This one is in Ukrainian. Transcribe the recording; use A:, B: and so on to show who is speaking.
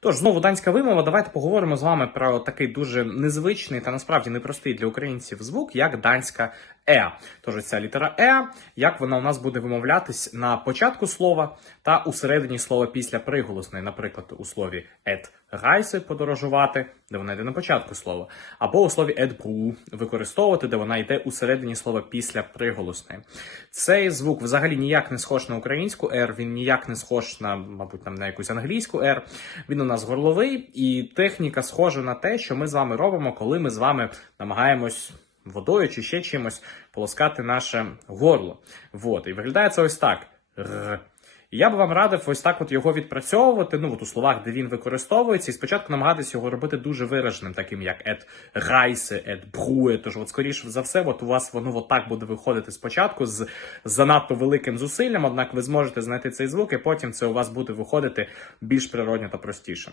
A: Тож, знову данська вимова. Давайте поговоримо з вами про такий дуже незвичний та насправді непростий для українців звук, як данська е. Тож ця літера е, як вона у нас буде вимовлятись на початку слова та у середині слова після приголосної, наприклад, у слові ет райси подорожувати, де вона йде на початку слова, або у слові ет бру використовувати, де вона йде у середині слова після приголосної. Цей звук взагалі ніяк не схож на українську «р», він ніяк не схож на, мабуть, там на якусь англійську «р». Він нас горловий, і техніка схожа на те, що ми з вами робимо, коли ми з вами намагаємось водою чи ще чимось полоскати наше горло. Вот. І виглядає це ось так. Р. І я б вам радив ось так от його відпрацьовувати, ну от у словах, де він використовується, і спочатку намагатися його робити дуже вираженим, таким як ет райсе, ет бруе. Тож, от скоріше за все, от у вас воно от так буде виходити спочатку з занадто великим зусиллям, однак ви зможете знайти цей звук, і потім це у вас буде виходити більш природньо та простіше.